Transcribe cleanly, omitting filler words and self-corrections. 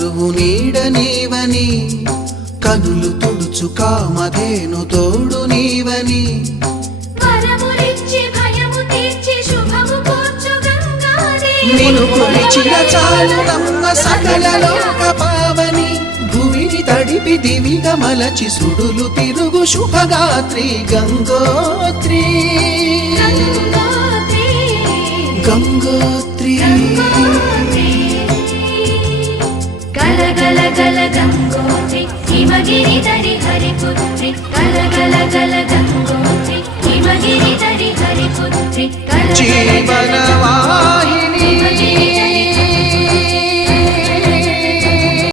కరువు నీడ నీవని కనులు తుడుచు కామధేను తోడు నీవని నిన్ను కొలిచిన చాలు నమ్మ సకల లోక పావని భువిని తడిపి దివిగా మలచి సుడులు తిరుగు శుభగాత్రి గంగోత్రి గంగోత్రి గల గల గల గంగోత్రి హిమగిరి దరి హరిపుత్రి